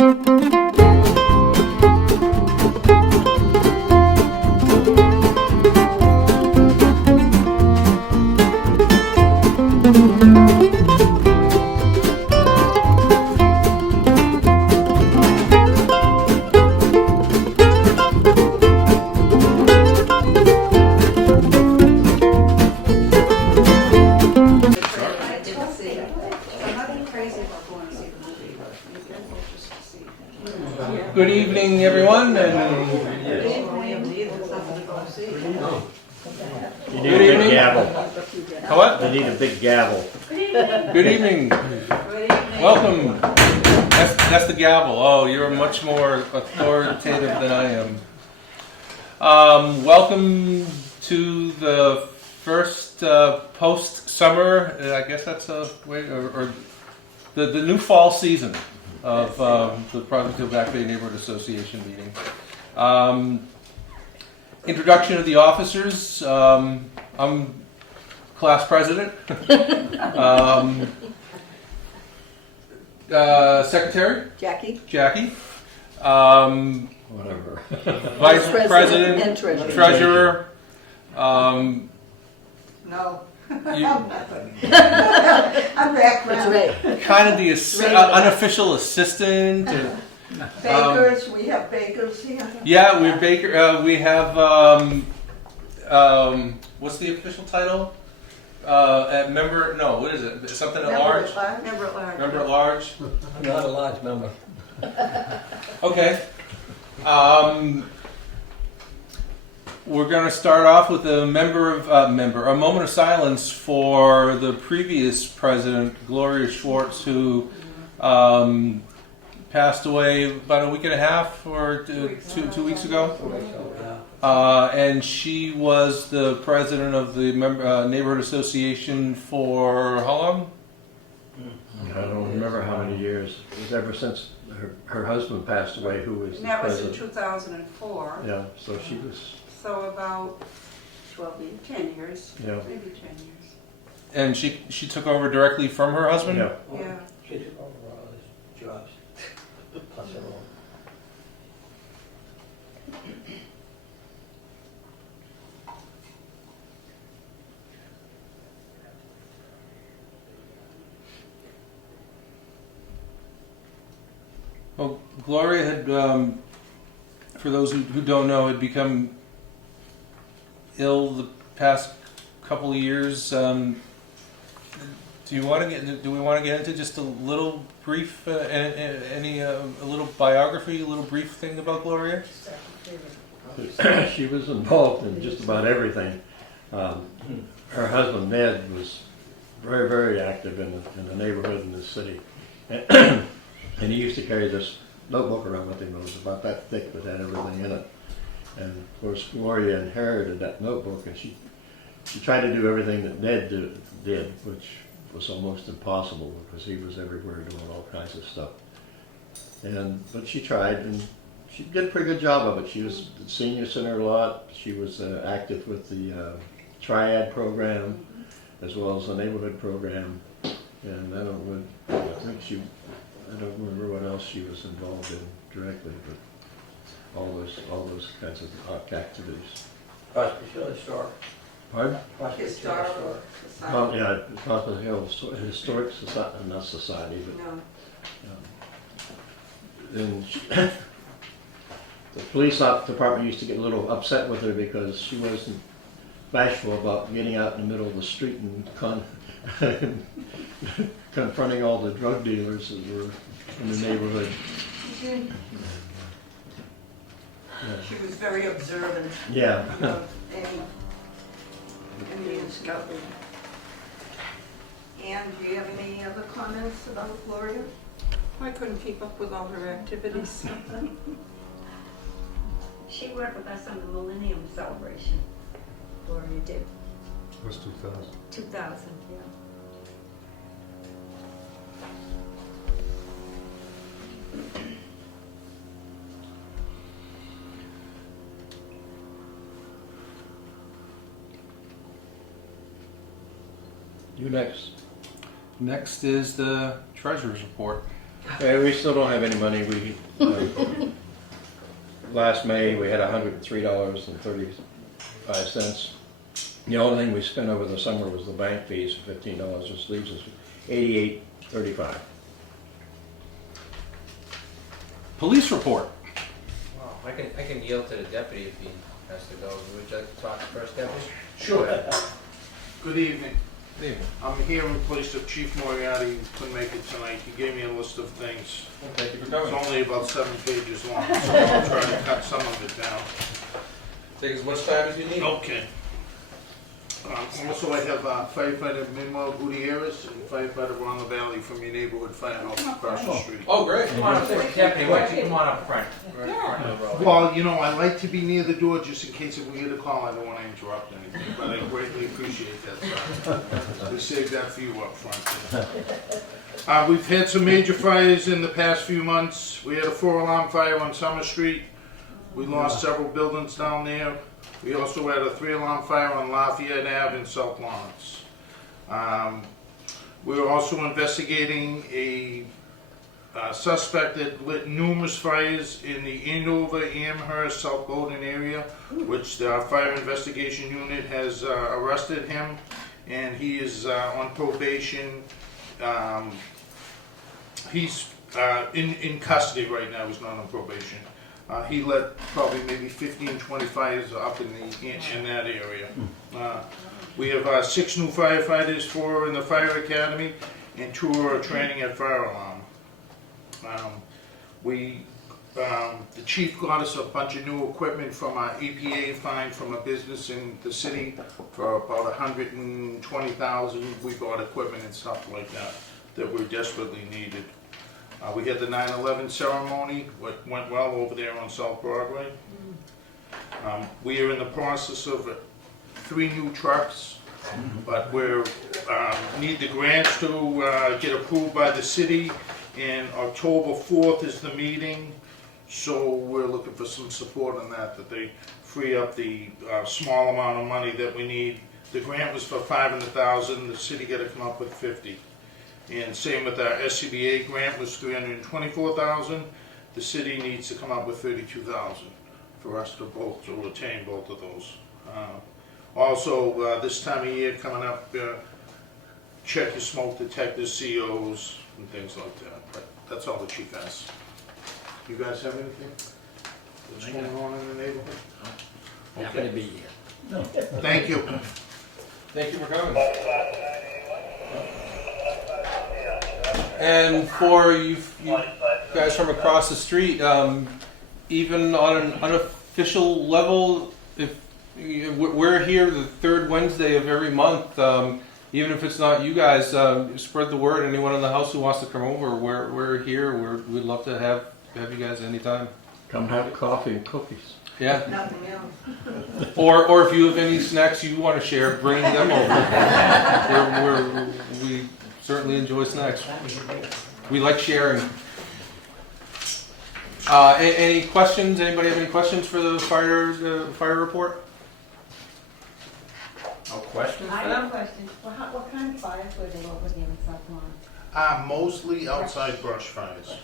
Good evening, everyone. You need a big gavel. What? You need a big gavel. Good evening. Welcome. That's the gavel. Oh, you're much more authoritative than I am. Welcome to the first post-summer, I guess that's a way, or the new fall season of the Provincetown Back Bay Neighborhood Association meeting. Introduction of the officers. I'm class president. Secretary? Jackie. Whatever. Vice President and Treasurer. No. You, I'm background. That's right. kind of the unofficial assistant. Bakers, we have bakers here. Yeah, we're baker. We have what's the official title? At member? No, what is it? Something at large. Member at large. Member at large. I'm not a large member. Okay. We're going to start off with a a moment of silence for the previous president, Gloria Schwartz, who passed away about a week and a half or two weeks ago. And she was the president of the neighborhood association for how long? I don't remember how many years. It was ever since her husband passed away, who was And the that was in president. 2004, Yeah, so she was, so about 10 years, yeah. maybe 10 years. And she took over directly from her husband? Yeah. Yeah. She took over all his jobs, plus her own. Well, Gloria had, for those who don't know, had become ill the past couple of years. Do we want to get into just a little brief, a little biography, a little brief thing about Gloria? She was involved in just about everything. Her husband, Ned, was very, very active in the neighborhood in the city. And he used to carry this notebook around with him. It was about that thick, but had everything in it. And of course, Gloria inherited that notebook, and she tried to do everything that Ned did, which was almost impossible because he was everywhere doing all kinds of stuff. But she tried, and she did a pretty good job of it. She was at the senior center a lot. She was active with the triad program, as well as the neighborhood program. And I don't remember what else she was involved in directly, but all those kinds of activities. Prospect Historic. Pardon? Historical Society. Well, yeah, Prospect Hill Historic Society, not Society, but No. then the police department used to get a little upset with her because she wasn't bashful about getting out in the middle of the street and confronting all the drug dealers that were in the neighborhood. She was very observant Yeah. of any discovery. Anne, do you have any other comments about Gloria? I couldn't keep up with all her activities. She worked with us on the Millennium Celebration. Gloria did. It was 2000. 2000, yeah. You next. Next is the treasurer's report. We still don't have any money. Last May, we had $103.35. The only thing we spent over the summer was the bank fees, $15, which leaves us $88.35. Police report. Well, I can yield to the deputy if he has to go. Would you like to talk first, deputy? Sure. Good evening. Good evening. I'm here in place of Chief Moriarty, who couldn't make it tonight. He gave me a list of things. Well, thank you for It's coming. only about 7 pages long, so I'll try to cut some of it down. Take as much time as you need. Okay. Also, I have firefighter Manuel Gutierrez and firefighter Ron Valley from your neighborhood firehouse across the street. Oh, great. Come on up, deputy, why don't you come on up front? Right in front of the row. Well, you know, I like to be near the door just in case if we get a call, I don't want to interrupt anything, but I greatly appreciate that, sir. We saved that for you up front. We've had some major fires in the past few months. We had a 4-alarm fire on Summer Street. We lost several buildings down there. We also had a 3-alarm fire on Lafayette Ave in South Lawrence. We're also investigating a suspect that lit numerous fires in the Andover, Amherst, South Bowden area, which the fire investigation unit has arrested him, and he is on probation. He's in custody right now. He's not on probation. He lit probably maybe 15, 20 fires up in that area. We have 6 new firefighters, 4 in the fire academy, and 2 are training at fire alarm. The chief got us a bunch of new equipment from our EPA fine from a business in the city for about $120,000. We bought equipment and stuff like that we desperately needed. We had the 9/11 ceremony, what went well over there on South Broadway. We are in the process of 3 new trucks, but we need the grants to get approved by the city, and October 4th is the meeting, so we're looking for some support on that they free up the small amount of money that we need. The grant was for $500,000, the city got to come up with $50,000. And same with our SCBA grant was $324,000. The city needs to come up with $32,000 for us to attain both of those. Also, this time of year coming up, check your smoke detectors, COs, and things like that. But that's all the chief has. You guys have anything that's going on in the neighborhood? Happy to be here. Thank you. Thank you for coming. And for you guys from across the street, even on an unofficial level, if we're here the 3rd Wednesday of every month, even if it's not you guys, spread the word. Anyone in the house who wants to come over, we're here. We'd love to have you guys anytime. Come have coffee and cookies. Yeah. Nothing else. Or if you have any snacks you want to share, bring them over. We certainly enjoy snacks. We like sharing. Any questions? Anybody have any questions for the fire report? No questions I for have them? a question. Well, what kind of fires were there over there in South Lawn? Mostly outside brush fires.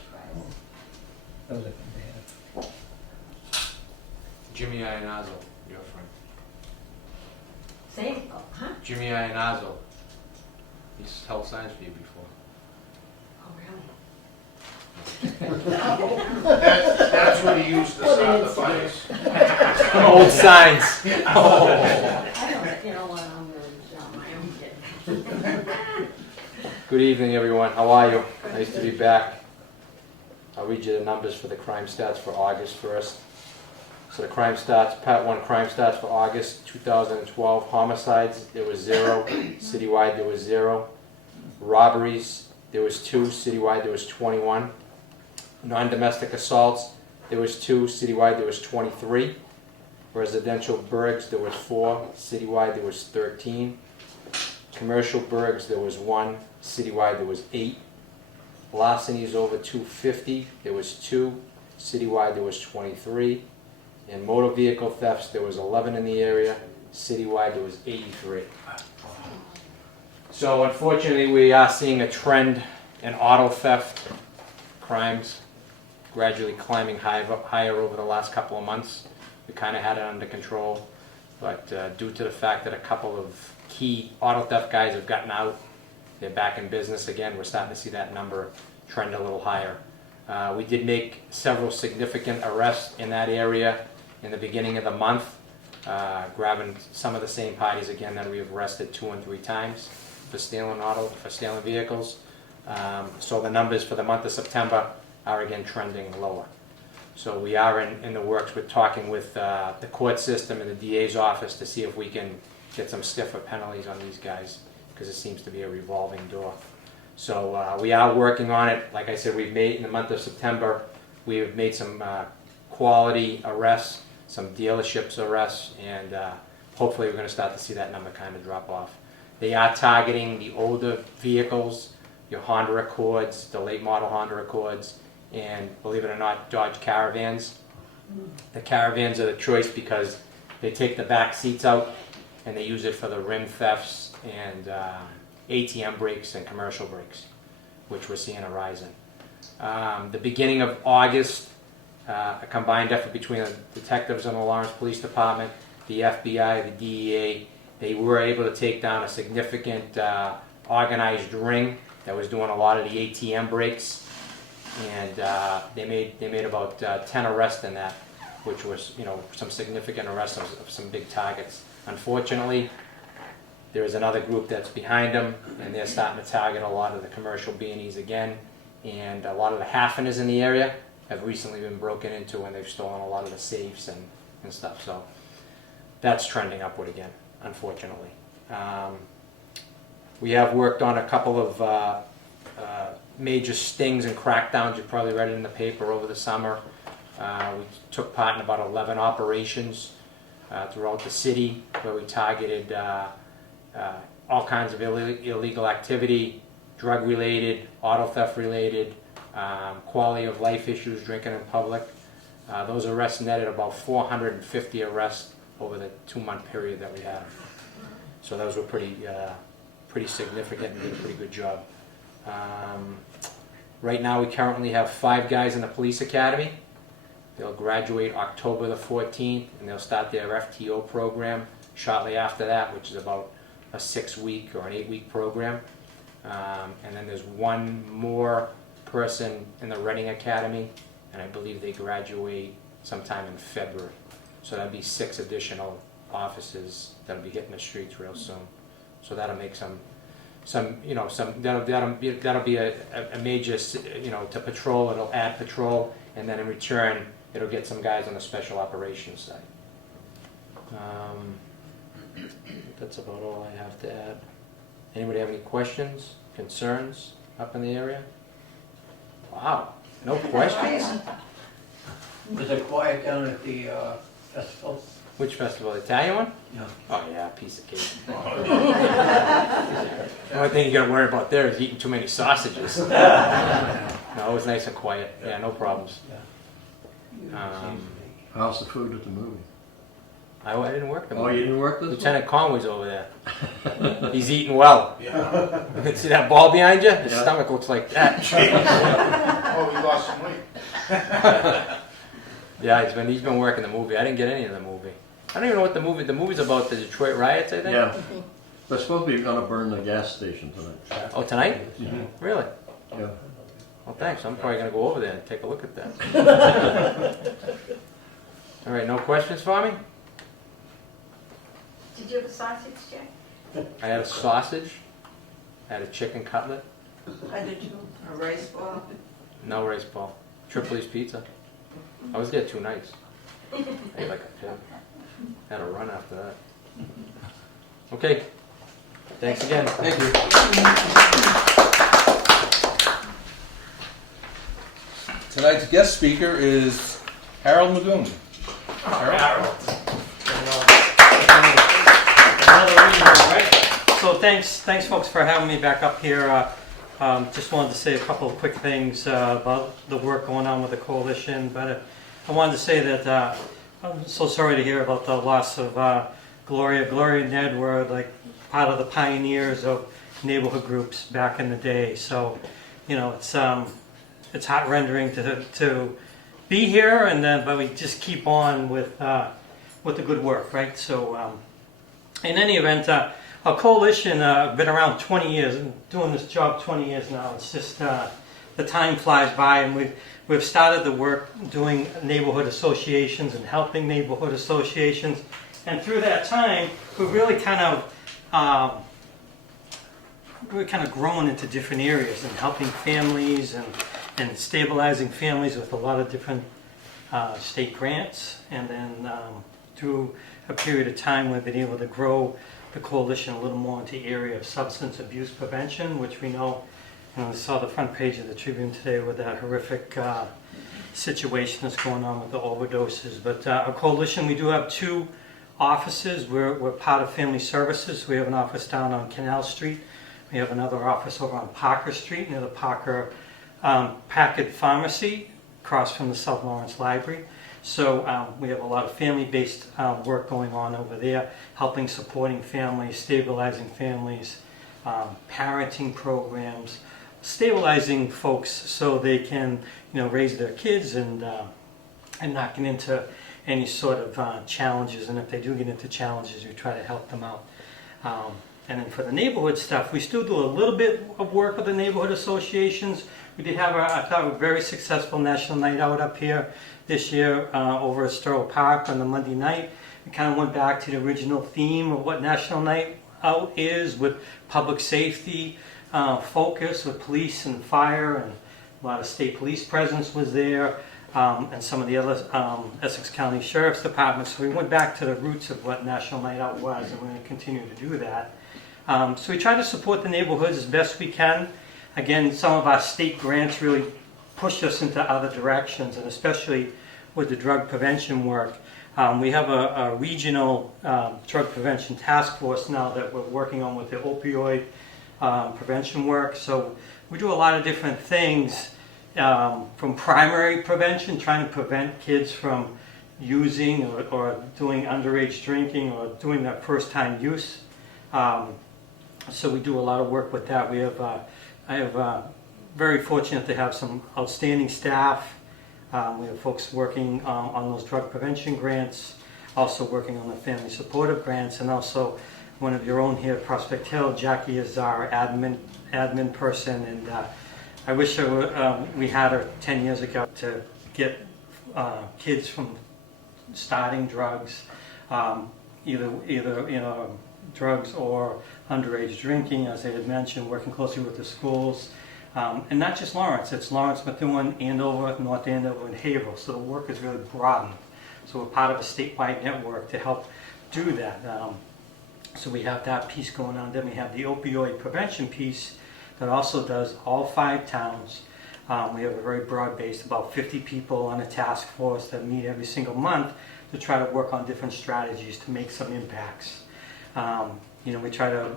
Those are bad. Jimmy Ianazzo, your friend. Same, oh, huh? Jimmy Ianazzo. He's held signs for you before. Oh, really? That's what he used to start the fires. Old signs. I don't, you know what, I'm really showing my own kid. Good evening, everyone. How are you? Nice to be back. I'll read you the numbers for the crime stats for August 1st. So the crime stats, Part 1 crime stats for August 2012. Homicides, there was 0. Citywide, there was 0. Robberies, there was 2. Citywide, there was 21. Non-domestic assaults, there was 2. Citywide, there was 23. Residential burgs, there was 4. Citywide, there was 13. Commercial burgs, there was 1. Citywide, there was 8. Larcenies over 250, there was 2. Citywide, there was 23. And motor vehicle thefts, there was 11 in the area. Citywide, there was 83. So unfortunately, we are seeing a trend in auto theft crimes gradually climbing higher over the last couple of months. We kind of had it under control, but due to the fact that a couple of key auto theft guys have gotten out, they're back in business again, we're starting to see that number trend a little higher. We did make several significant arrests in that area in the beginning of the month, grabbing some of the same parties again that we've arrested 2 and 3 times for stealing vehicles. So the numbers for the month of September are again trending lower. So we are in the works with talking with the court system and the DA's office to see if we can get some stiffer penalties on these guys, because it seems to be a revolving door. So we are working on it. Like I said, we've made, in the month of September, we have made some quality arrests, some dealerships arrests, and hopefully we're going to start to see that number kind of drop off. They are targeting the older vehicles, your Honda Accords, the late model Honda Accords, and believe it or not, Dodge Caravans. The Caravans are the choice because they take the back seats out and they use it for the rim thefts and ATM breaks and commercial breaks, which we're seeing a rise in. The beginning of August, a combined effort between the detectives and the Lawrence Police Department, the FBI, the DEA, they were able to take down a significant organized ring that was doing a lot of the ATM breaks, and they made about 10 arrests in that, which was, you know, some significant arrests of some big targets. Unfortunately, there is another group that's behind them, and they're starting to target a lot of the commercial B&Es again, and a lot of the Halfeners in the area have recently been broken into, and they've stolen a lot of the safes and stuff. So that's trending upward again, unfortunately. We have worked on a couple of major stings and crackdowns. You probably read it in the paper over the summer. We took part in about 11 operations throughout the city where we targeted all kinds of illegal activity, drug-related, auto theft-related, quality of life issues, drinking in public. Those arrests netted about 450 arrests over the 2-month period that we had. So those were pretty significant and did a pretty good job. Right now we currently have 5 guys in the police academy. They'll graduate October the 14th, and they'll start their FTO program shortly after that, which is about a 6-week or an 8-week program. And then there's 1 more person in the Reading Academy, and I believe they graduate sometime in February. So that'll be 6 additional officers that'll be hitting the streets real soon. So that'll make that'll be a major, to patrol. It'll add patrol, and then in return, it'll get some guys on the special operations side. That's about all I have to add. Anybody have any questions, concerns up in the area? Wow, no questions. Was it quiet down at the festival? Which festival, the Italian one? Yeah. Oh yeah, piece of cake. The only thing you gotta worry about there is eating too many sausages. No, it was nice and quiet. Yeah, no problems. How's the food at the movie? I didn't work the Oh, you didn't work this Lieutenant Conway's over there. He's eating well. Yeah. See that ball behind you? His Yeah. stomach looks like that. Oh, we lost some weight. Yeah, he's been working the movie. I didn't get any of the movie. I don't even know what the movie's about. The Detroit riots, I think. Yeah. They're supposed to be gonna burn the gas station tonight. Oh, tonight? Mm-hmm. Really? Yeah. Well, thanks. I'm probably gonna go over there and take a look at that. All right, no questions for me? Did you have a sausage, Jack? I had a sausage. I had a chicken cutlet. I did too. A rice ball. No rice ball. Tripoli's pizza. I was there 2 nights. I ate like a pig. Had a run after that. Okay. Thanks again. Thank you. Tonight's guest speaker is Harold Magoon. Harold? So thanks folks for having me back up here. Just wanted to say a couple of quick things about the work going on with the coalition, but I wanted to say that I'm so sorry to hear about the loss of Gloria. Gloria and Ned were like part of the pioneers of neighborhood groups back in the day. So, it's it's heart-rendering to be here, but we just keep on with the good work, right? So in any event, our coalition been around 20 years, and doing this job 20 years now. It's just the time flies by, and we've started the work doing neighborhood associations and helping neighborhood associations, and through that time, we've really kind of grown into different areas and helping families and stabilizing families with a lot of different state grants, and then through a period of time we've been able to grow the coalition a little more into the area of substance abuse prevention, which we know, I saw the front page of the Tribune today with that horrific situation that's going on with the overdoses. But our coalition, we do have 2 offices. We're part of Family Services. We have an office down on Canal Street. We have another office over on Parker Street near the Parker Packard Pharmacy, across from the South Lawrence Library. So we have a lot of family-based work going on over there, helping, supporting families, stabilizing families, parenting programs, stabilizing folks so they can, raise their kids and not get into any sort of challenges. And if they do get into challenges, we try to help them out. And then for the neighborhood stuff, we still do a little bit of work with the neighborhood associations. We did have, I thought, a very successful National Night Out up here this year over at Sterling Park on the Monday night. We kind of went back to the original theme of what National Night Out is, with public safety focus, with police and fire, and a lot of state police presence was there, and some of the other Essex County Sheriff's Department. So we went back to the roots of what National Night Out was, and we're going to continue to do that. So we try to support the neighborhoods as best we can. Again, some of our state grants really push us into other directions, and especially with the drug prevention work. We have a regional drug prevention task force now that we're working on with the opioid prevention work. So we do a lot of different things, from primary prevention, trying to prevent kids from using or doing underage drinking or doing that first time use. So we do a lot of work with that. We have, I have very fortunate to have some outstanding staff. We have folks working on those drug prevention grants, also working on the family supportive grants, and also one of your own here, Prospect Hill. Jackie is our admin person, and I wish we had her 10 years ago to get kids from starting drugs, either drugs or underage drinking, as I had mentioned, working closely with the schools. And not just Lawrence, it's Lawrence, Methuen, Andover, North Andover, and Haverhill. So the work is really broadened. So we're part of a statewide network to help do that. So we have that piece going on. Then we have the opioid prevention piece that also does all 5 towns. We have a very broad base, about 50 people on a task force that meet every single month to try to work on different strategies to make some impacts. We try to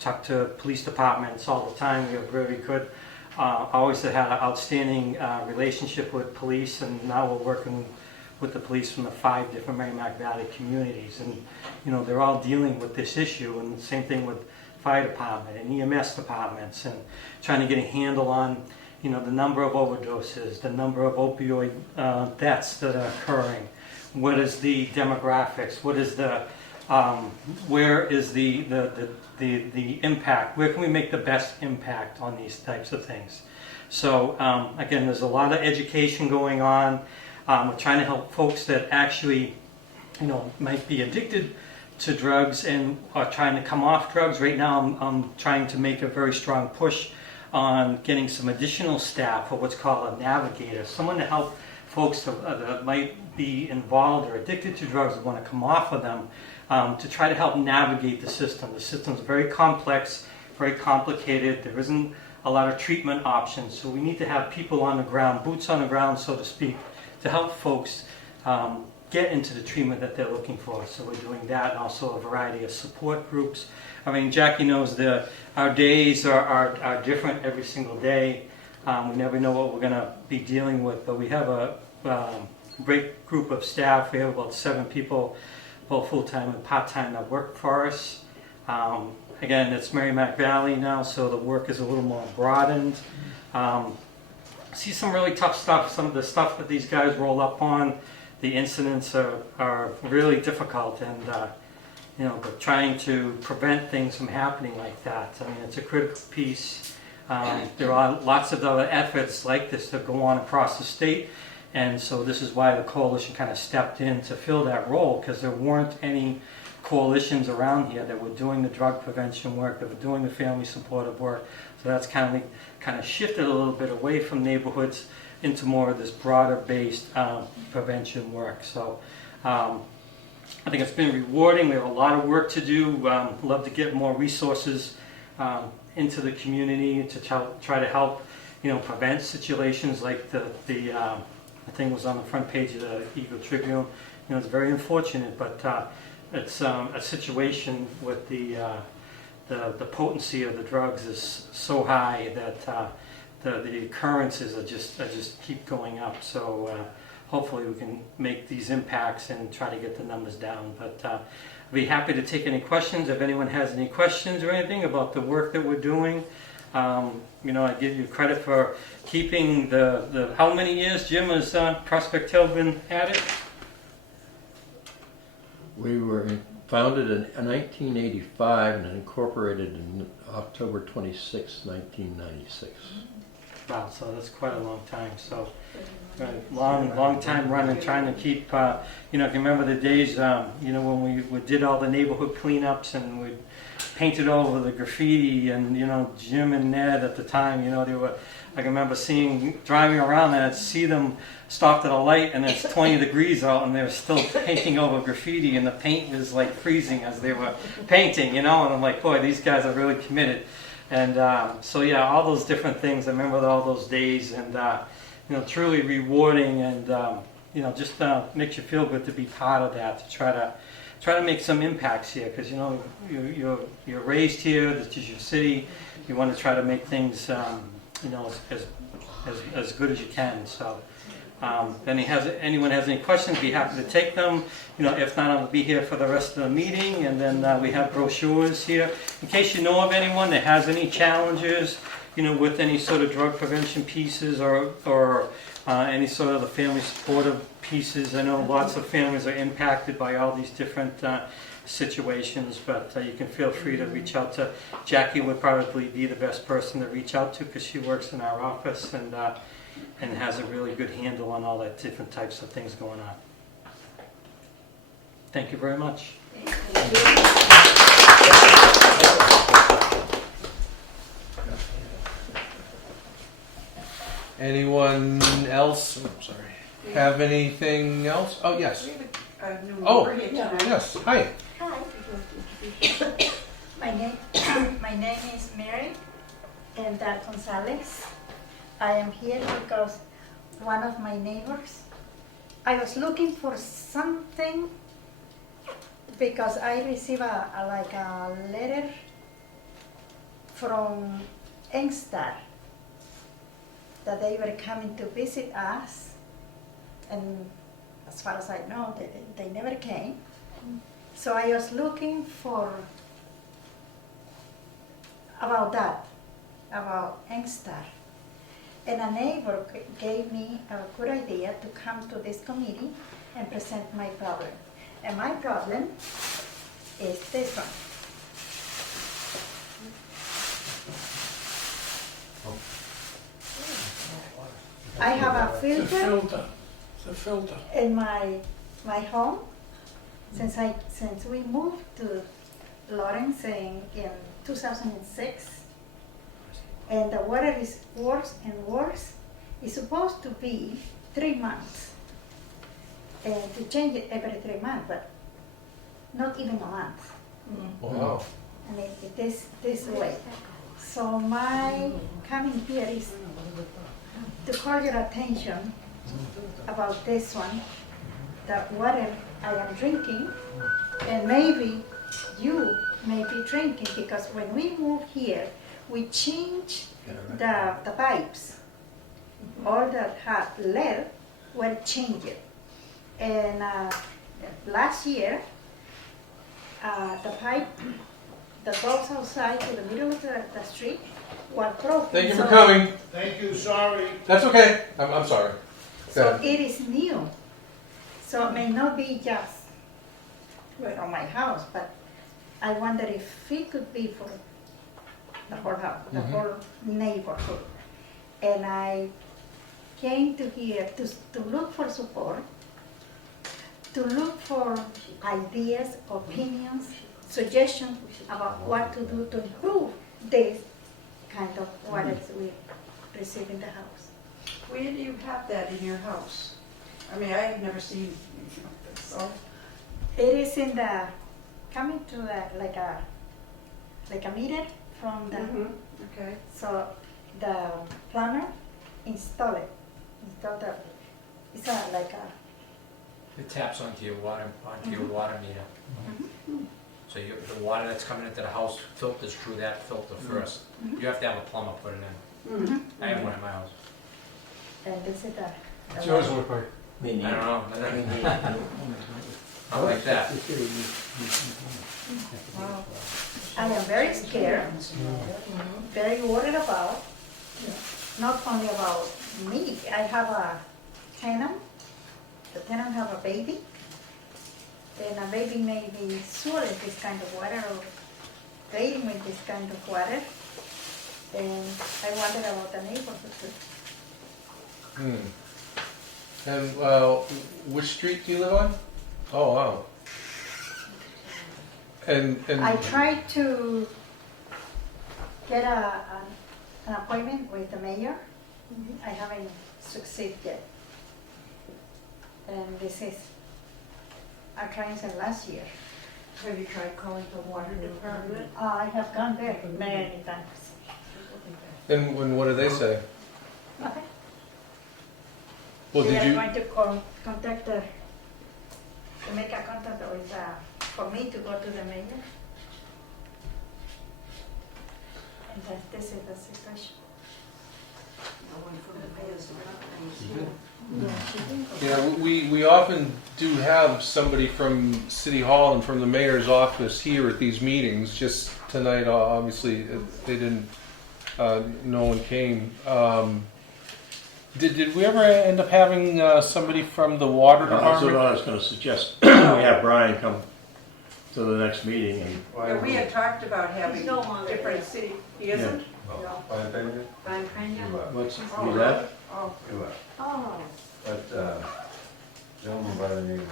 talk to police departments all the time. We have very good, always had an outstanding relationship with police, and now we're working with the police from the 5 different Merrimack Valley communities. And, they're all dealing with this issue, and the same thing with fire department and EMS departments, and trying to get a handle on, the number of overdoses, the number of opioid deaths that are occurring. What is the demographics? What is the where is the impact? Where can we make the best impact on these types of things? So again, there's a lot of education going on. We're trying to help folks that actually, might be addicted to drugs and are trying to come off drugs. Right now, I'm trying to make a very strong push on getting some additional staff, or what's called a navigator, someone to help folks that might be involved or addicted to drugs that want to come off of them, to try to help navigate the system. The system's very complex, very complicated. There isn't a lot of treatment options, so we need to have people on the ground, boots on the ground, so to speak, to help folks get into the treatment that they're looking for. So we're doing that, and also a variety of support groups. I mean, Jackie knows our days are different every single day. We never know what we're going to be dealing with, but we have a great group of staff. We have about 7 people, both full-time and part-time, that work for us. Again, it's Merrimack Valley now, so the work is a little more broadened. see some really tough stuff. Some of the stuff that these guys roll up on, the incidents are really difficult, and but trying to prevent things from happening like that. I mean, it's a critical piece. There are lots of other efforts like this that go on across the state, and so this is why the coalition kind of stepped in to fill that role, because there weren't any coalitions around here that were doing the drug prevention work, that were doing the family supportive work. So that's kind of shifted a little bit away from neighborhoods into more of this broader based prevention work. So I think it's been rewarding. We have a lot of work to do. Love to get more resources into the community to try to help, prevent situations like the thing was on the front page of the Eagle Tribune. It's very unfortunate, but it's a situation with the potency of the drugs is so high that the occurrences are just keep going up. So hopefully we can make these impacts and try to get the numbers down. But I'd be happy to take any questions if anyone has any questions or anything about the work that we're doing. I give you credit for keeping the how many years, Jim, has Prospect Hill been at it? We were founded in 1985 and incorporated in October 26, 1996. Wow, so that's quite a long time. So long time running, trying to keep. If you remember the days, when we did all the neighborhood cleanups and we painted over the graffiti, and Jim and Ned at the time, they were. I can remember driving around and I'd see them stopped at a light and it's 20 degrees out and they're still painting over graffiti and the paint was like freezing as they were painting, and I'm like, boy, these guys are really committed. And so yeah, all those different things. I remember all those days, and truly rewarding, and just makes you feel good to be part of that, to try to make some impacts here, because you're raised here. This is your city. You want to try to make things as good as you can. So if anyone has any questions, be happy to take them. If not, I'll be here for the rest of the meeting, and then we have brochures here in case you know of anyone that has any challenges, with any sort of drug prevention pieces or any sort of the family supportive pieces. I know lots of families are impacted by all these different situations, but you can feel free to reach out to Jackie. Would probably be the best person to reach out to, because she works in our office and has a really good handle on all that different types of things going on. Thank you very much. Anyone else? Oh, sorry. Have anything else? Oh, yes. We have a new Oh, member here tonight. Yes. Hi. Hi. My name is Mary and Gonzalez. I am here because one of my neighbors, I was looking for something because I received a letter from Engstar that they were coming to visit us, and as far as I know, they never came. So I was looking for about Engstar. And a neighbor gave me a good idea to come to this committee and present my problem. And my problem is this one. I have a filter. The filter. In my home since we moved to Lawrence in 2006, and the water is worse and worse. It's supposed to be 3 months, and to change it every 3 months, but not even a month. Wow. And it is this way. So my coming here is to call your attention about this one, the water I am drinking, and maybe you may be drinking, because when we moved here, we changed the pipes. All that had lead were changed. And last year, the pipe that goes outside to the middle of the street was broken. Thank you for so- coming. Thank you, sorry. That's okay. I'm sorry. So Go ahead. it is new. So it may not be just from my house, but I wonder if it could be for the whole house, the Mhm. whole neighborhood. And I came to here to look for support, to look for ideas, opinions, suggestions about what to do to improve this kind of what else we receive in the house. Where do you have that in your house? I mean, I've never seen this. So, It is in the, coming to the, like a meter from the, okay. so the plumber install the, it's like a, It taps onto your water meter. So the water that's coming into the house filters through that filter first. You have to have a plumber put it in. I have one in my house. and this is the. It's yours, look like. I don't know. I like that. Wow. I am very scared, very worried about, not only about me, I have a tenant, the tenant have a baby, and a baby may be swallowing this kind of water or bathing with this kind of water, and I wonder about the neighborhood too. And which street do you live on? Oh wow. And I tried to get an appointment with the mayor. I haven't succeeded yet. And this is, I tried since last year. Have you tried calling the water department? I have gone there many times. and what do they say? Okay. Well, They did are you? going to contact to make a contact with, for me to go to the mayor. And then this is the situation. No one from the mayor's department was here. Yeah, we often do have somebody from City Hall and from the mayor's office here at these meetings. Just tonight, obviously, they didn't. No one came. Did we ever end up having somebody from the water That's department? what I was gonna suggest. We have Brian come to the next meeting and Yeah, we had talked about having different city, he isn't? Fine, what's, who's that? Oh, Oh, But, gentleman by the name of,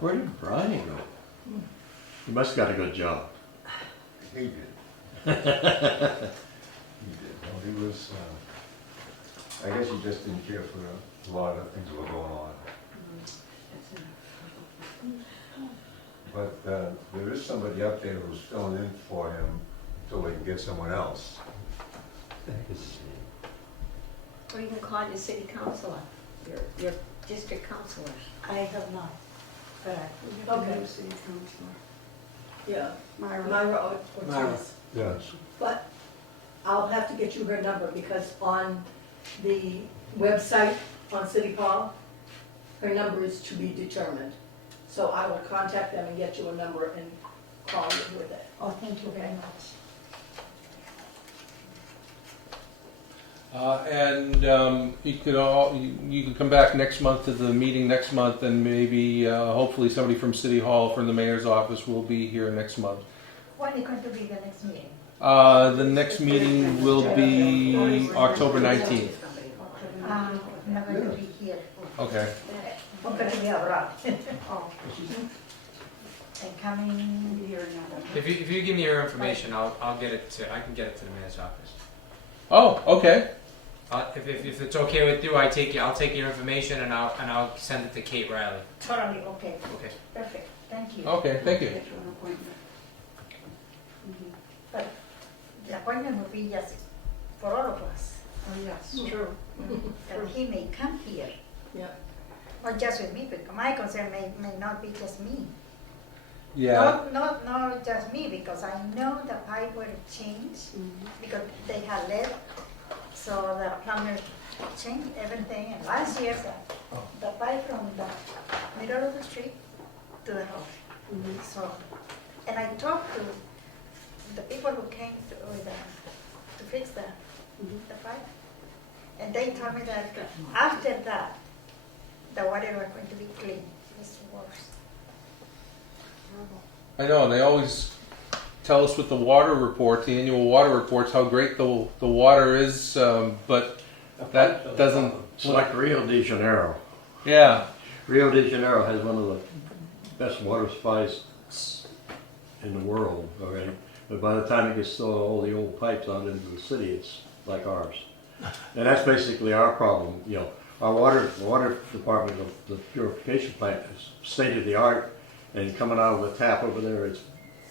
Where did Brian go? He must've got a good job. he did. He did. No, he was, I guess he just didn't care for a lot of things that were going on. But, there is somebody up there who's filling in for him until they can get someone else. Or you can call your city councilor, your district councilor. I have not. But we have a new city councilor. Yeah, Myra. Myra Ortiz. Yes. But I'll have to get you her number because on the website on City Hall, her number is to be determined. So I will contact them and get you a number and call you with it. oh, thank you very much. You could you could come back next month to the meeting next month, and maybe hopefully somebody from City Hall, from the mayor's office, will be here next month. When is going to be the next meeting? The next meeting will be October 19th. I'm not going to be here. Okay. I'm going to be abroad. Oh, And coming here now. If you give me your information, I can get it to the mayor's office. Oh, okay. If it's okay with you, I'll take your information and I'll send it to Kate Riley. totally okay. Okay. Perfect. Thank you. Okay, thank you. Get you an appointment. But the appointment will be just for all of us. Oh, yes, true. That he may come here. Yeah. Not just with me, because my concern may not be just me. Yeah. Not just me, because I know the pipe will change, because they had lead, so the plumber changed everything, and last year, the pipe from the middle of the street to the house. So, and I talked to the people who came to fix the pipe, and they told me that after that, the water was going to be clean. It's worse. I know, and they always tell us with the water report, the annual water reports, how great the water is, but that doesn't. It's like Rio de Janeiro. Yeah. Rio de Janeiro has one of the best water supplies in the world, okay? But by the time it gets all the old pipes out into the city, it's like ours. And that's basically our problem, you know. Our water department, the purification plant is state of the art, and coming out of the tap over there, it's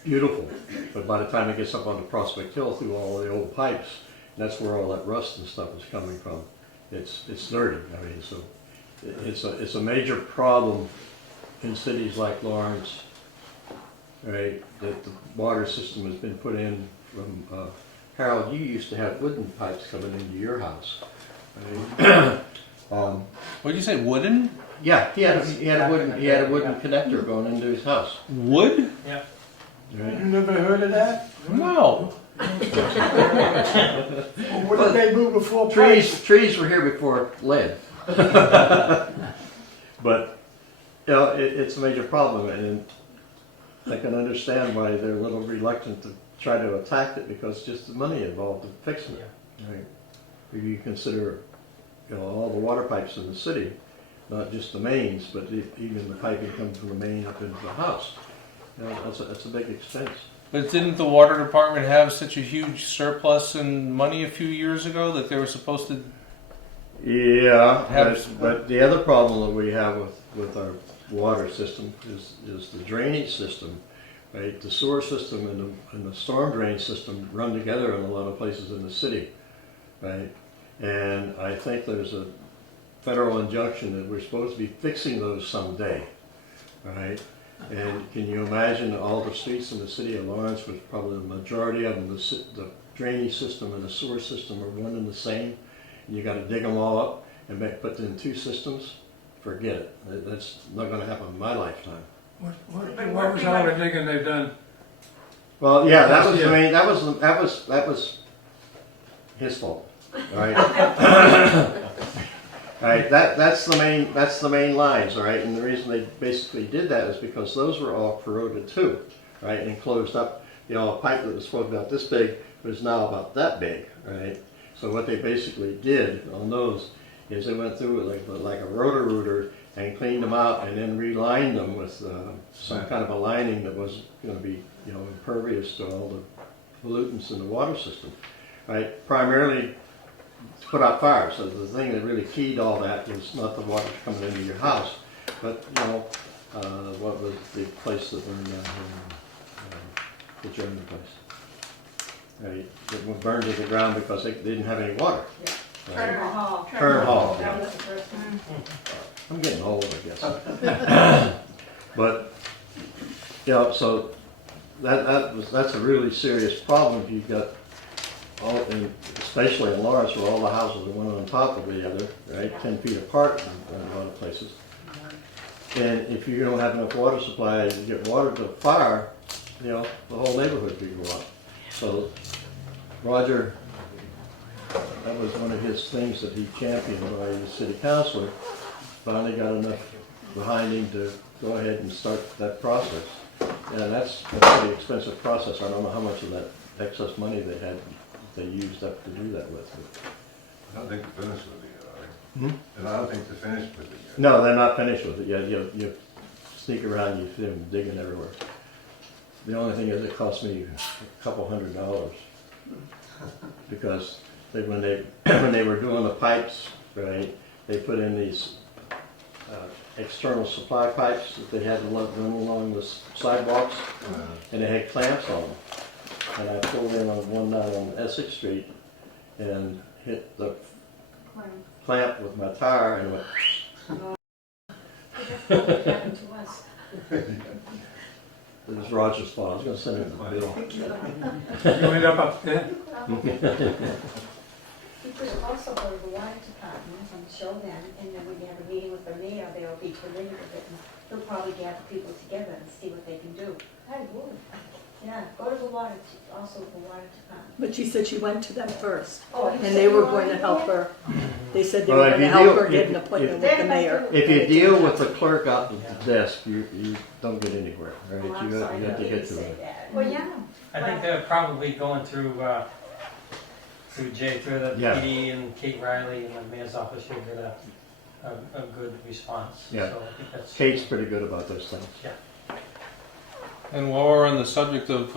beautiful. But by the time it gets up onto Prospect Hill through all the old pipes, that's where all that rust and stuff is coming from. It's dirty. I mean, so it's a major problem in cities like Lawrence, right? That the water system has been put in from. Harold, you used to have wooden pipes coming into your house. Right? What did you say? Wooden? Yeah, he had a wooden connector going into his house. Wood? Yeah. Right? You never heard of that? No. Well, what did they do before Trees were here before lead. But you know, it's a major problem, and I can understand why they're a little reluctant to try to attack it, because just the money involved in fixing it. Right? If you consider, you know, all the water pipes in the city, not just the mains, but even the piping comes from the main up into the house. You know, that's a big expense. But didn't the water department have such a huge surplus in money a few years ago that they were supposed to? Yeah, but the other problem that we have with our water system is the drainage system. Right, the sewer system and the storm drain system run together in a lot of places in the city, right? And I think there's a federal injunction that we're supposed to be fixing those someday, right? And can you imagine all the streets in the city of Lawrence, which probably the majority of them, the drainage system and the sewer system are one and the same, and you got to dig them all up and put in two systems? Forget it. That's not going to happen in my lifetime. What was all the digging they've done? Well, yeah, that was, I mean, that was his fault, right? Right, that's the main lines, all right? And the reason they basically did that is because those were all corroded too, right? And closed up. You know, a pipe that was supposed to be about this big was now about that big, right? So what they basically did on those is they went through it like a rotor-rooter and cleaned them out, and then relined them with some kind of a lining that was going to be, you know, impervious to all the pollutants in the water system, right? Primarily to put out fires. So the thing that really keyed all that was not the water coming into your house, but you know, what was the place that burned down here, the German place, right? It burned to the ground because they didn't have any water. Right? Kern Hall. That was the first one. I'm getting old, I guess. But you know, so that's a really serious problem if you've got all, especially in Lawrence, where all the houses are one on top of the other, right, 10 feet apart in a lot of places. And if you don't have enough water supply to get water to fire, you know, the whole neighborhood could go up. So Roger, that was one of his things that he championed by his city councilor. Finally got enough behind him to go ahead and start that process. And that's a pretty expensive process. I don't know how much of that excess money they used up to do that with. I don't think they're finished with it yet, are they? And I don't think they're finished with it yet. No, they're not finished with it yet. You sneak around, you see them digging everywhere. The only thing is it cost me a couple $100 because when they were doing the pipes, right, they put in these external supply pipes that they had to run along the sidewalks, and they had clamps on them. And I pulled in on one night on Essex Street and hit the clamp with my tire and went. What happened to us? It was Roger's fault. I was going to send him the bill. You end up there? You could also also go to the water department and show them, and then when you have a meeting with the mayor, they'll be familiar with it, and they'll probably gather people together and see what they can do. I would. Yeah, go to the water, also the water department. But she said she went to them first, Oh, you and said they you were were going to help here? her. They said they Well, were if going to you help deal- her get if- an appointment They're with the gonna mayor. do- If you deal with the clerk out at the desk, you don't get anywhere, right? Oh, I'm You sorry, have I to didn't get to say it. that. Well, yeah. I think they're probably going through Jay, through the Yeah. PD and Kate Riley and the mayor's office, she'll get a good response. Yeah. So I think that's. Kate's pretty good about those things. And while we're on the subject of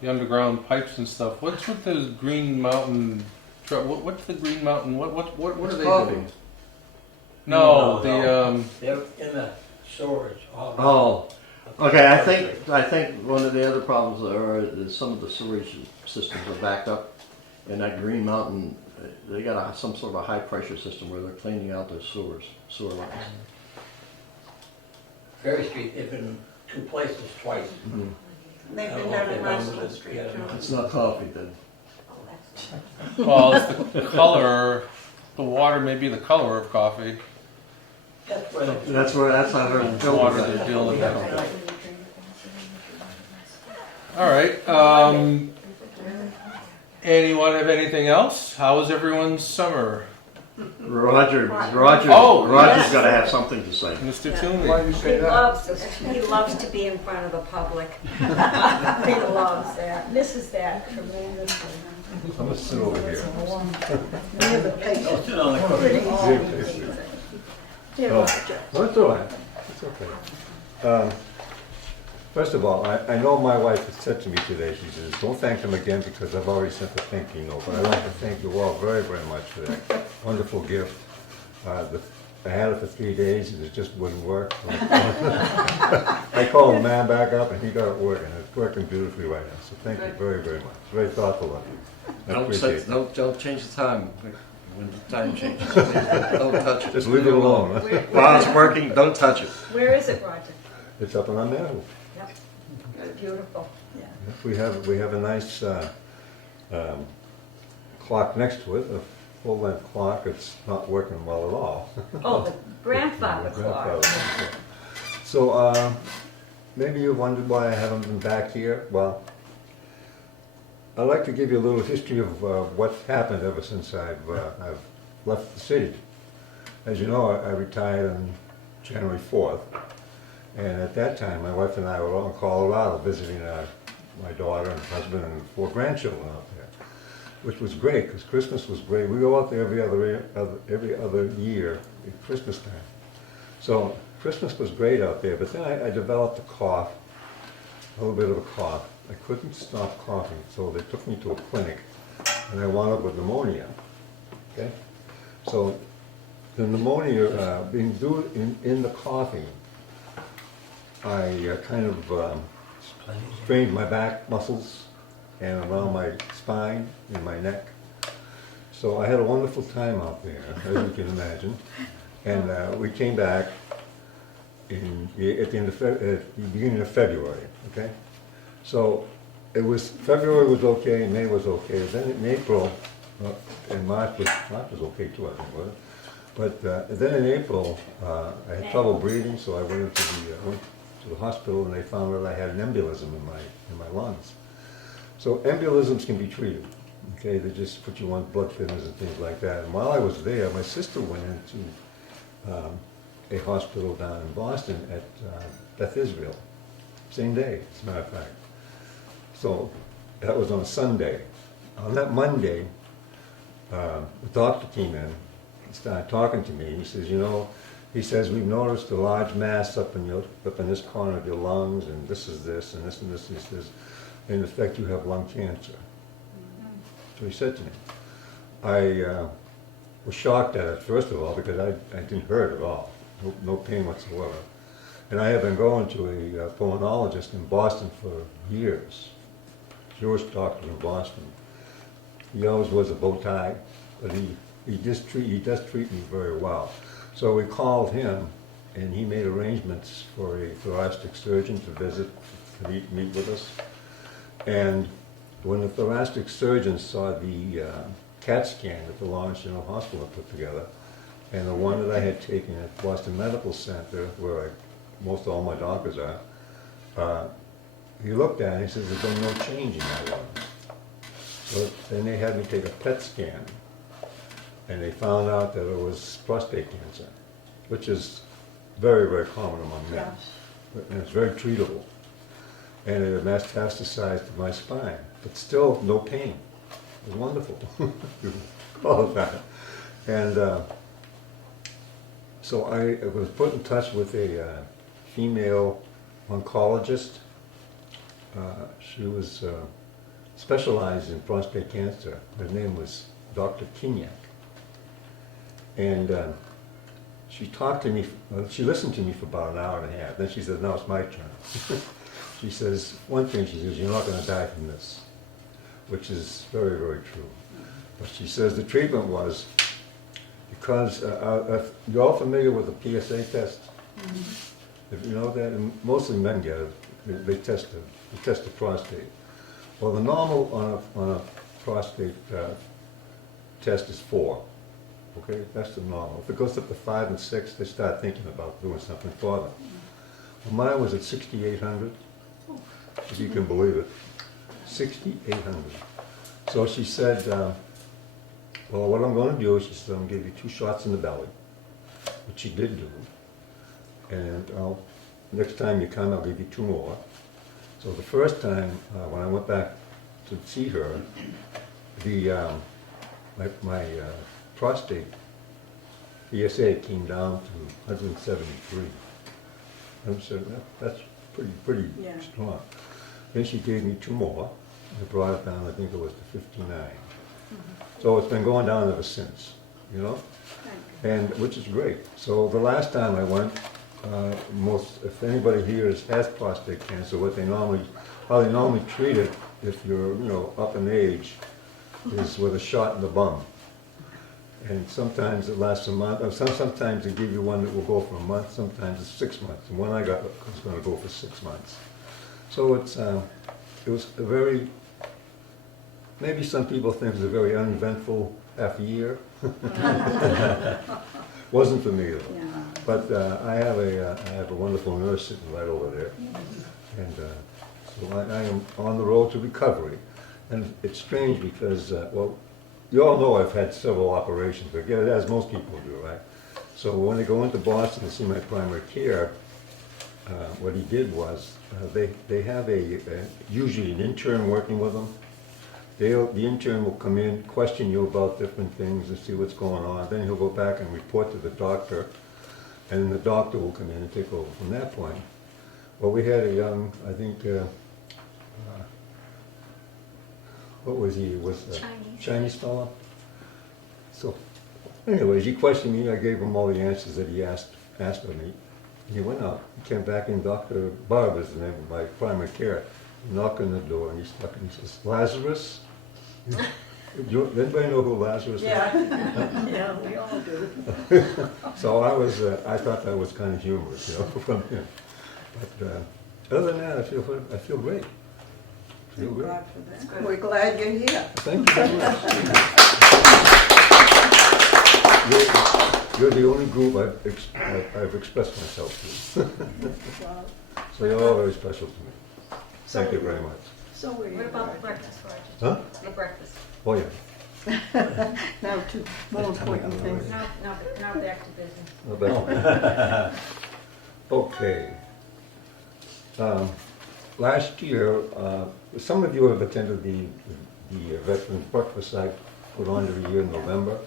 the underground pipes and stuff, what's with the Green Mountain? What's the Green Mountain? What are It's they coffee. doing? No, the They're in the storage. Oh, okay, I think one of the other problems is some of the sewage systems are backed up. And that Green Mountain, they got some sort of a high pressure system where they're cleaning out their sewer lines. Ferry Street, they've been in 2 places twice. Mhm. They've I been don't know down if in they've done Russell with Street it. too. It's not coffee then. well, it's the color. The water may be the color of coffee. That's where they. That's how they're The filtered water it. they're dealing Yeah. with. All right. Anyone have anything else? How was everyone's summer, Roger's Oh, yes. got to have something to say. Mr. Why Toomey? do you say that? He loves to be in front of the public. He loves that, misses that tremendously. I'm gonna sit over here. Near the patient. Don't sit on the cushion. Here, Oh. Roger. Well, it's all right. It's okay. First of all, I know my wife has said to me today, she says, don't thank them again because I've already sent a thank you note. But I'd like to thank you all very, very much for that wonderful gift. I had it for 3 days and it just wouldn't work. I called the man back up and he got it working. It's working beautifully right now. So thank you very, very much. Very thoughtful of you. I appreciate it. Don't change the time when the time changes. Don't touch it. Just leave it alone. Huh? While it's working, don't touch it. Where is it, Roger? It's up on our mantle. Beautiful. We have a nice clock next to it, a full-length clock. It's not working well at all. Oh, the grandfather clock. So maybe you wondered why I haven't been back here. Well, I'd like to give you a little history of what's happened ever since I've left the city. As you know, I retired on January 4th. And at that time, my wife and I were all in Colorado visiting my daughter and husband and 4 grandchildren out there, which was great because Christmas was great. We go out there every other year at Christmas time. So Christmas was great out there, but then I developed a cough, a little bit of a cough. I couldn't stop coughing, so they took me to a clinic, and I wound up with pneumonia. Okay, so the pneumonia being due in the coughing. I kind of strained my back muscles and around my spine and my neck. So I had a wonderful time out there, as you can imagine. And we came back at the beginning of February, okay? So February was okay, May was okay. Then in April, and March was okay too, I think, wasn't it? But then in April, I had trouble breathing, so I went to the hospital and they found that I had an embolism in my lungs. So embolisms can be treated. Okay, they just put you on blood thinners and things like that. And while I was there, my sister went into a hospital down in Boston at Beth Israel, same day, as a matter of fact. So that was on a Sunday. On that Monday, the doctor came in and started talking to me. He says, you know, he says, we've noticed a large mass up in this corner of your lungs, and this is this, and this and this. And he says, in effect, you have lung cancer. So he said to me. I was shocked at it, first of all, because I didn't hurt at all. No pain whatsoever. And I have been going to a pulmonologist in Boston for years. Jewish doctor in Boston. He always wears a bow tie, but he does treat me very well. So we called him, and he made arrangements for a thoracic surgeon to visit, to meet with us. And when the thoracic surgeon saw the CAT scan that the Lawrence General Hospital put together. And the one that I had taken at Boston Medical Center, where most all my doctors are, he looked at it and he says, there's been no change in that one. So then they had me take a PET scan, and they found out that it was prostate cancer, which is very, very common among men. And it's very treatable. And it metastasized to my spine, but still no pain. It was wonderful. All of that. And so I was put in touch with a female oncologist. She was specialized in prostate cancer. Her name was Dr. Kinyak. And she talked to me, she listened to me for about an hour and a half. Then she said, now it's my turn. She says, one thing, she says, you're not going to die from this, which is very, very true. But she says the treatment was, because you're all familiar with the PSA test? If you know that, and mostly men get it, they test the prostate. Well, the normal on a prostate test is 4. Okay, that's the normal. If it goes up to 5 and 6, they start thinking about doing something for them. Well, mine was at 6,800, if you can believe it. 6,800. So she said, well, what I'm going to do is, she said, I'm going to give you 2 shots in the belly, which she did do. And next time you come, I'll give you 2 more. So the first time, when I went back to see her, my prostate PSA came down to 173. I said, that's pretty strong. Then she gave me 2 more. I brought it down, I think it was to 59. So it's been going down ever since, you know? And which is great. So the last time I went, if anybody here has prostate cancer, how they normally treat it, if you're, up in age, is with a shot in the bum. And sometimes it lasts a month, or sometimes they give you one that will go for a month, sometimes it's 6 months. And one I got was going to go for 6 months. So it was a very, maybe some people think it's a very uneventful half a year. Wasn't for me though. Yeah. But I have a wonderful nurse sitting right over there. And so I am on the road to recovery. And it's strange because, well, you all know I've had several operations, as most people do, right? So when they go into Boston to see my primary care, what he did was, they have usually an intern working with them. The intern will come in, question you about different things and see what's going on. Then he'll go back and report to the doctor, and the doctor will come in and take over from that point. Well, we had a young, I think, what was he? Was Chinese fellow? So, anyways, he questioned me. I gave him all the answers that he asked of me. He went out. He came back in. Dr. Barb is the name of my primary care. He knocked on the door and he says, Lazarus? Anybody know who Lazarus is? Yeah, we all do. So I thought that was kind of humorous, from him. But other than that, I feel great. Feel great. God for that. We're glad you're here. Thank you very much. You're the only group I've expressed myself to. So you're all very special to me. Thank you very much. So we're What about the breakfast, Roger? Huh? The breakfast. Oh, yeah. now to more important things. Now back to business. Oh, that's- Okay. Last year, some of you have attended the Veterans Breakfast I put on every year in November.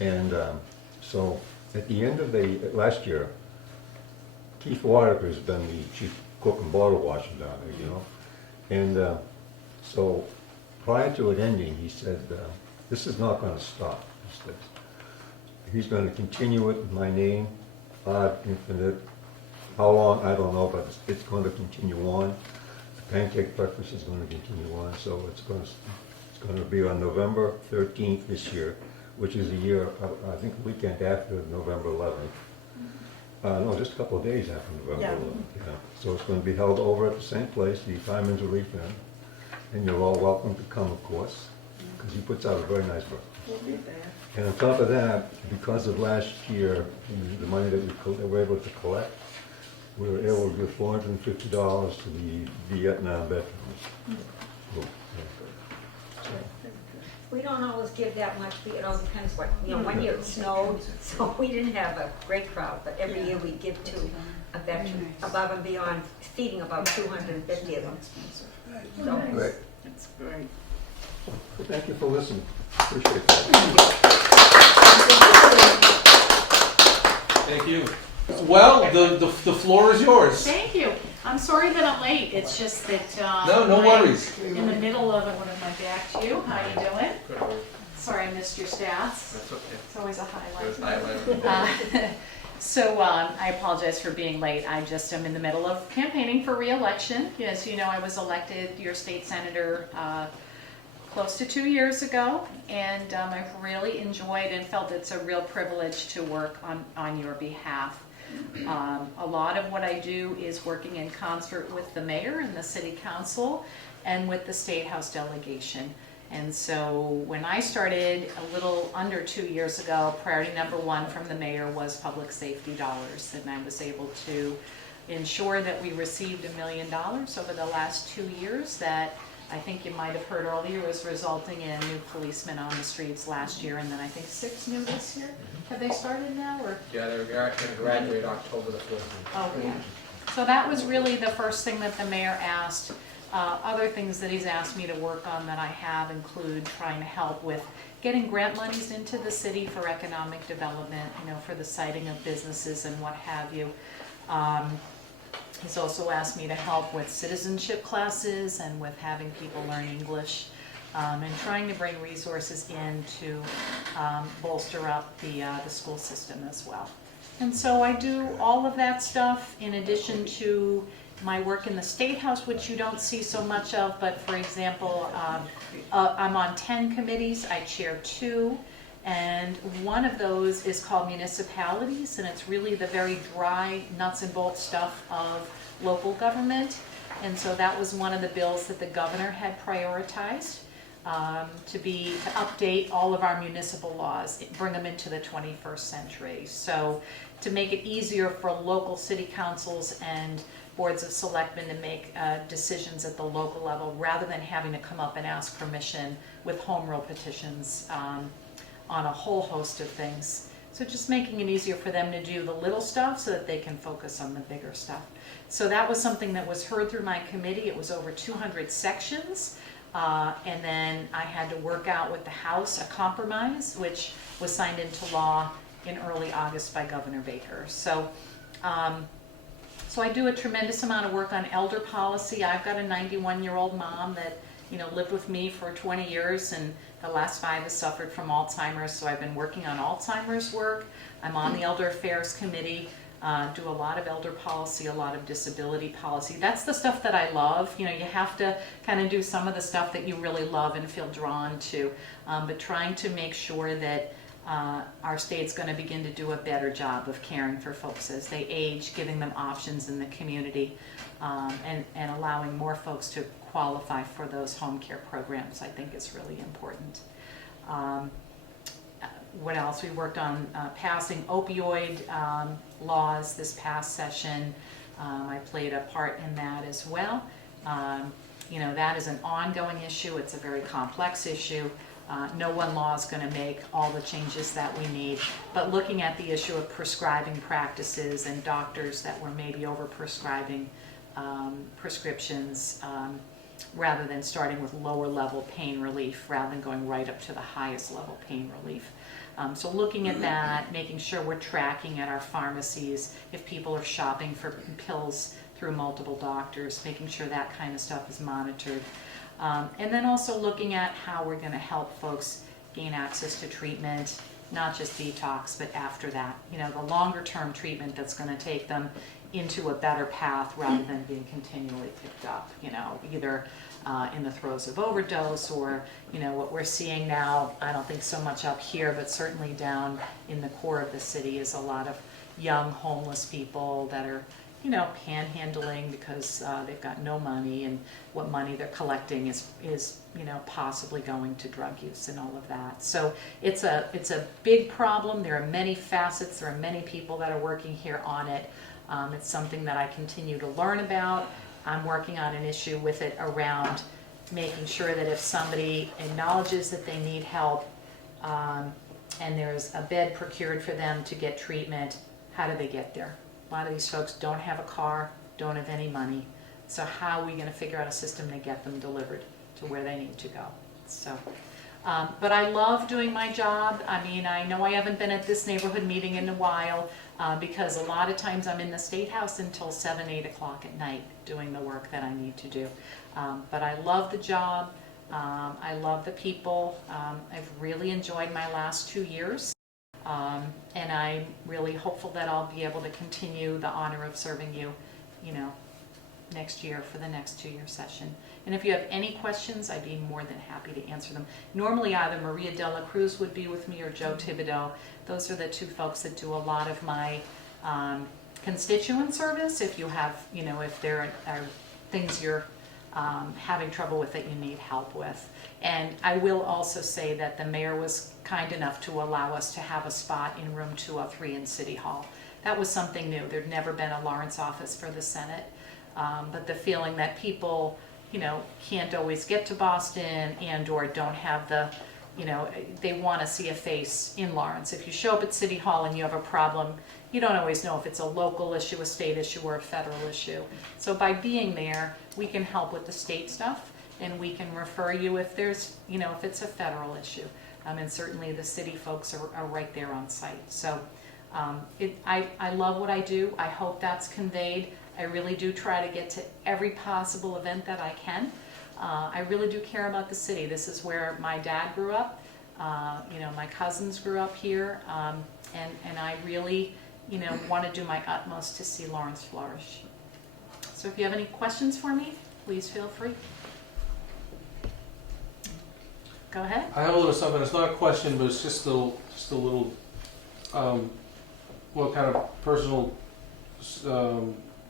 And so at the end of last year, Keith Waterker has been the chief cook and bottle washer down there, And so prior to it ending, he said, this is not going to stop. He said, he's going to continue it in my name, ad infinite. How long, I don't know, but it's going to continue on. The Pancake Breakfast is going to continue on, so it's going to be on November 13th this year, which is a year, I think a weekend after November 11th. No, just a couple of days after November 11th. Yeah. So it's going to be held over at the same place, the Fireman's Relief Inn, and you're all welcome to come, of course. because he puts out a very nice book. We'll be there. And on top of that, because of last year, the money that we were able to collect, we were able to give $450 to the Vietnam veterans. So, We don't always give that much, it all depends what, one year it snowed, so we didn't have a great crowd, but every year we give to a veteran, above and beyond, feeding about 250 of them. So, Great. That's great. Well, thank you for listening. Appreciate that. Thank you. Well, the floor is yours. Thank you. I'm sorry that I'm late. It's just that No I'm worries. in the middle of it. What am I back to you? How you doing? Good. Sorry I missed your stats. That's okay. It's always a highlight. There's highlight. So I apologize for being late. I just am in the middle of campaigning for re-election. As you know, I was elected your state senator close to 2 years ago, and I've really enjoyed and felt it's a real privilege to work on your behalf. A lot of what I do is working in concert with the mayor and the city council and with the State House delegation. And so when I started a little under 2 years ago, priority number one from the mayor was public safety dollars. And I was able to ensure that we received $1 million over the last 2 years that I think you might have heard earlier was resulting in new policemen on the streets last year, and then I think 6 new this year. Have they started now, or? Yeah, they're going to graduate October the 14th. Oh, yeah. So that was really the first thing that the mayor asked. Other things that he's asked me to work on that I have include trying to help with getting grant monies into the city for economic development, for the siting of businesses and what have you. He's also asked me to help with citizenship classes and with having people learn English, and trying to bring resources in to bolster up the school system as well. And so I do all of that stuff in addition to my work in the State House, which you don't see so much of, but for example, I'm on 10 committees, I chair 2, and one of those is called municipalities, and it's really the very dry nuts and bolts stuff of local government. And so that was one of the bills that the governor had prioritized, to update all of our municipal laws, bring them into the 21st century. So to make it easier for local city councils and boards of selectmen to make decisions at the local level rather than having to come up and ask permission with home rule petitions on a whole host of things. So just making it easier for them to do the little stuff so that they can focus on the bigger stuff. So that was something that was heard through my committee. It was over 200 sections. And then I had to work out with the House a compromise, which was signed into law in early August by Governor Baker. So I do a tremendous amount of work on elder policy. I've got a 91-year-old mom that lived with me for 20 years, and the last 5 has suffered from Alzheimer's, so I've been working on Alzheimer's work. I'm on the Elder Affairs Committee, do a lot of elder policy, a lot of disability policy. That's the stuff that I love. You have to kind of do some of the stuff that you really love and feel drawn to, but trying to make sure that our state's going to begin to do a better job of caring for folks as they age, giving them options in the community, and allowing more folks to qualify for those home care programs, I think is really important. What else? We worked on passing opioid laws this past session. I played a part in that as well. That is an ongoing issue. It's a very complex issue. No one law is going to make all the changes that we need, but looking at the issue of prescribing practices and doctors that were maybe over-prescribing prescriptions, rather than starting with lower level pain relief, rather than going right up to the highest level pain relief. So looking at that, making sure we're tracking at our pharmacies if people are shopping for pills through multiple doctors, making sure that kind of stuff is monitored. And then also looking at how we're going to help folks gain access to treatment, not just detox, but after that. The longer term treatment that's going to take them into a better path rather than being continually picked up, either in the throes of overdose or, what we're seeing now, I don't think so much up here, but certainly down in the core of the city is a lot of young homeless people that are, panhandling because they've got no money, and what money they're collecting is possibly going to drug use and all of that. So it's a big problem. There are many facets. There are many people that are working here on it. It's something that I continue to learn about. I'm working on an issue with it around making sure that if somebody acknowledges that they need help and there's a bed procured for them to get treatment, how do they get there? A lot of these folks don't have a car, don't have any money. So how are we going to figure out a system to get them delivered to where they need to go? So, but I love doing my job. I mean, I know I haven't been at this neighborhood meeting in a while because a lot of times I'm in the State House until 7, 8 o'clock at night doing the work that I need to do. But I love the job. I love the people. I've really enjoyed my last 2 years. And I'm really hopeful that I'll be able to continue the honor of serving you, next year for the next 2-year session. And if you have any questions, I'd be more than happy to answer them. Normally either Maria De La Cruz would be with me or Joe Thibodeau. Those are the two folks that do a lot of my constituent service. If you have, if there are things you're having trouble with that you need help with. And I will also say that the mayor was kind enough to allow us to have a spot in room 203 in City Hall. That was something new. There'd never been a Lawrence office for the Senate. But the feeling that people, can't always get to Boston and or don't have the, they want to see a face in Lawrence. If you show up at City Hall and you have a problem, you don't always know if it's a local issue, a state issue, or a federal issue. So by being there, we can help with the state stuff, and we can refer you if there's, if it's a federal issue. And certainly the city folks are right there on site. So I love what I do. I hope that's conveyed. I really do try to get to every possible event that I can. I really do care about the city. This is where my dad grew up. My cousins grew up here. And I really, want to do my utmost to see Lawrence flourish. So if you have any questions for me, please feel free. Go ahead. I have a little something. It's not a question, but it's just a little, kind of personal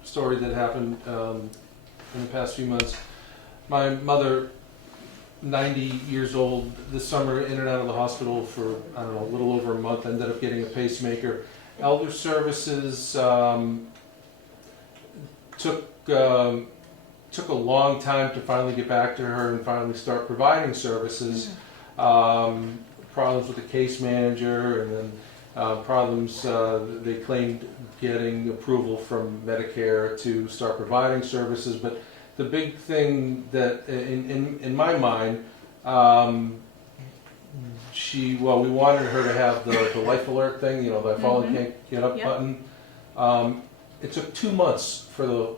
story that happened in the past few months. My mother, 90 years old, this summer, in and out of the hospital for, a little over a month, ended up getting a pacemaker. Elder Services took a long time to finally get back to her and finally start providing services. Problems with the case manager, and then problems they claimed getting approval from Medicare to start providing services. But the big thing that in my mind, we wanted her to have the life alert thing, the I fall and can't get up button. It took 2 months for the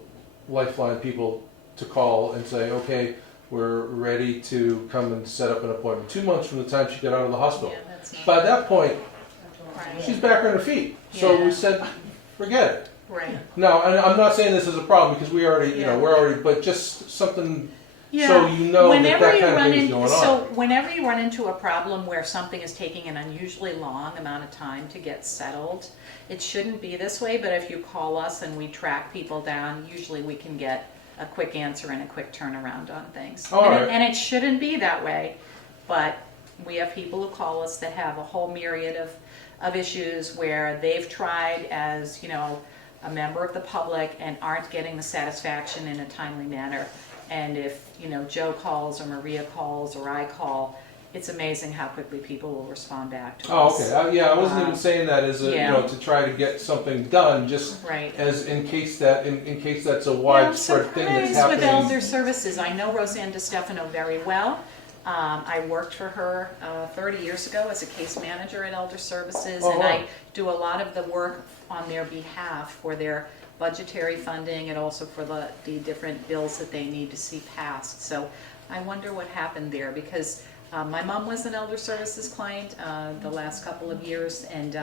Lifeline people to call and say, okay, we're ready to come and set up an appointment. 2 months from the time she got out of the hospital. By that point, she's back on her feet. So we said, forget it. Right. No, and I'm not saying this is a problem because we already, but just something so that kind of thing is going on. So whenever you run into a problem where something is taking an unusually long amount of time to get settled, it shouldn't be this way, but if you call us and we track people down, usually we can get a quick answer and a quick turnaround on things. And it shouldn't be that way, but we have people who call us that have a whole myriad of issues where they've tried as, a member of the public and aren't getting the satisfaction in a timely manner. And if, Joe calls or Maria calls or I call, it's amazing how quickly people will respond back to us. Oh, okay. I wasn't even saying that as to try to get something done, just as in case that's a widespread thing that's happening. With Elder Services, I know Roseanne DeStefano very well. I worked for her 30 years ago as a case manager at Elder Services, and I do a lot of the work on their behalf for their budgetary funding and also for the different bills that they need to see passed. So I wonder what happened there, because my mom was an Elder Services client the last couple of years, and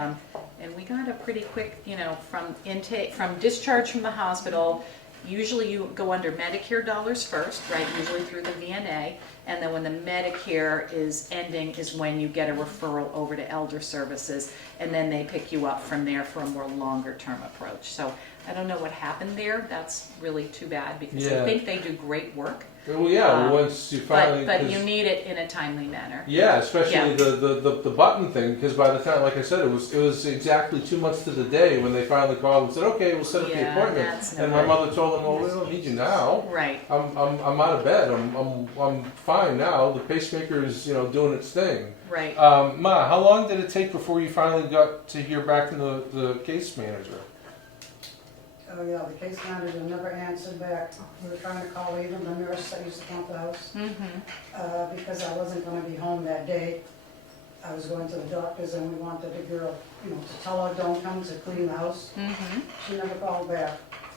we got a pretty quick, from discharge from the hospital. Usually you go under Medicare dollars first, right? Usually through the VNA, and then when the Medicare is ending is when you get a referral over to Elder Services, and then they pick you up from there for a more longer-term approach. So I don't know what happened there. That's really too bad, because I Yeah. think they do great work. Well, yeah, once you finally... But 'cause- you need it in a timely manner. Yeah, especially Yeah. the button thing, because by the time, like I said, it was exactly 2 months to the day when they finally called and said, okay, we'll set up the Yeah, appointment. that's no And my good. mother told them, well, we don't need you now. Right. I'm out of bed. I'm fine now. The pacemaker is, you know, doing its thing. Right. Ma, how long did it take before you finally got to hear back from the case manager? Oh, yeah, the case manager never answered back. We were trying to call even the nurse that used to come to the house, because I wasn't gonna be home that day. I was going to the doctor's and we wanted the girl, you know, to tell her don't come to clean the house. She never called back.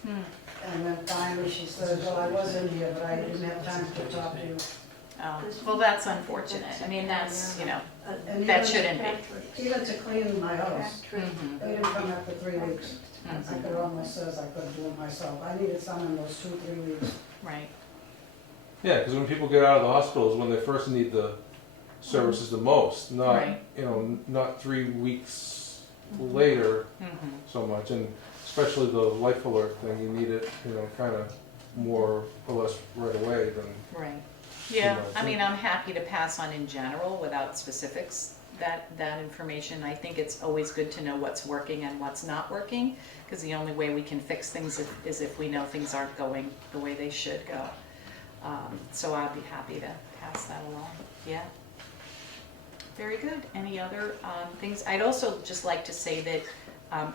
And then finally she said, well, I was in here, but I didn't have time to talk to you. Oh, well, that's unfortunate. I mean, that's, you know, And that even- shouldn't be. Even to clean my house, Mhm. they didn't come after 3 weeks. I could almost says I couldn't do it myself. I needed some in those 2-3 weeks. Right. Yeah, because when people get out of the hospital is when they first need the services the most, not, Right. you know, not 3 weeks later so much. And especially the life alert thing, you need it, you know, kind of more or less right away than... Right. Yeah, know, I mean, I'm happy to pass on in general without specifics that information. I think it's always good to know what's working and what's not working, because the only way we can fix things is if we know things aren't going the way they should go. So I'd be happy to pass that along. Yeah. Very good. Any other things? I'd also just like to say that,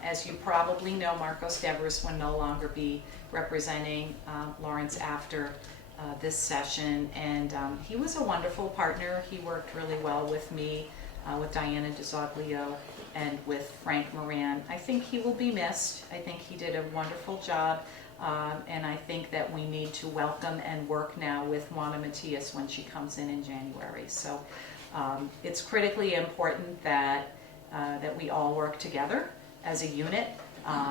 as you probably know, Marcos Devers will no longer be representing Lawrence after this session, and he was a wonderful partner. He worked really well with me, with Diana DiZoglio, and with Frank Moran. I think he will be missed. I think he did a wonderful job, and I think that we need to welcome and work now with Juana Matias when she comes in January. So it's critically important that we all work together as a unit,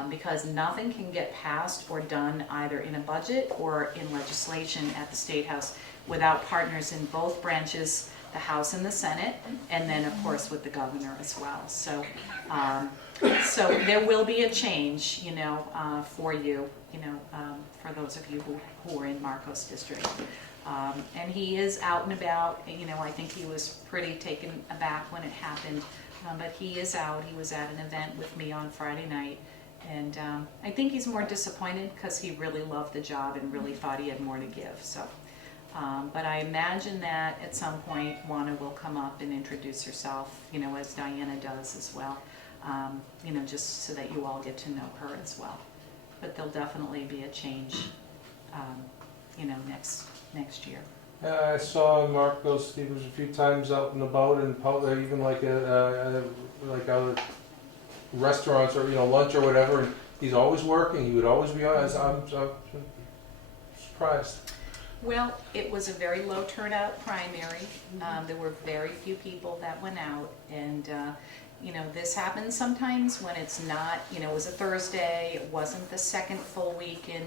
because nothing can get passed or done either in a budget or in legislation at the State House without partners in both branches, the House and the Senate, and then of course with the governor as well. So, so there will be a change, you know, for you, you know, for those of you who are in Marcos District. And he is out and about. You know, I think he was pretty taken aback when it happened, but he is out. He was at an event with me on Friday night, and I think he's more disappointed because he really loved the job and really thought he had more to give. So, but I imagine that at some point Juana will come up and introduce herself, you know, as Diana does as well, you know, just so that you all get to know her as well. But there'll definitely be a change, you know, next year. I saw Marcos Stevens a few times out and about in public, even like like other restaurants or, you know, lunch or whatever. And he's always working. He would always be on. I'm surprised. Well, it was a very low turnout primary. There were very few people that went out, and you know, this happens sometimes when it's not, you know, it was a Thursday, it wasn't the second full week in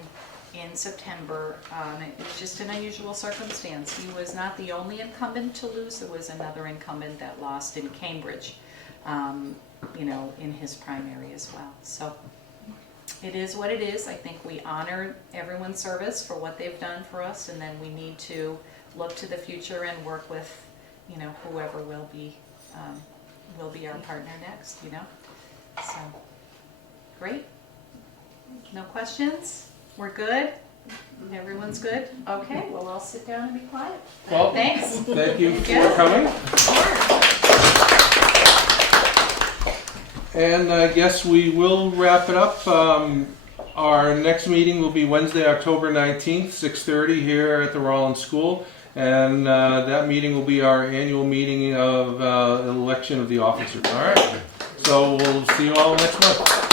September. It was just an unusual circumstance. He was not the only incumbent to lose. There was another incumbent that lost in Cambridge, you know, in his primary as well. So it is what it is. I think we honor everyone's service for what they've done for us, and then we need to look to the future and work with, you know, whoever will be our partner next, you know. So, great. No questions? We're good? Everyone's good? Okay, well, I'll sit down and be quiet. Well, thanks. Thank you for Yeah. coming. And I guess we will wrap it up. Our next meeting will be Wednesday, October 19th, 6:30 here at the Rollins School. And that meeting will be our annual meeting of election of the officers. All right. So we'll see you all next month.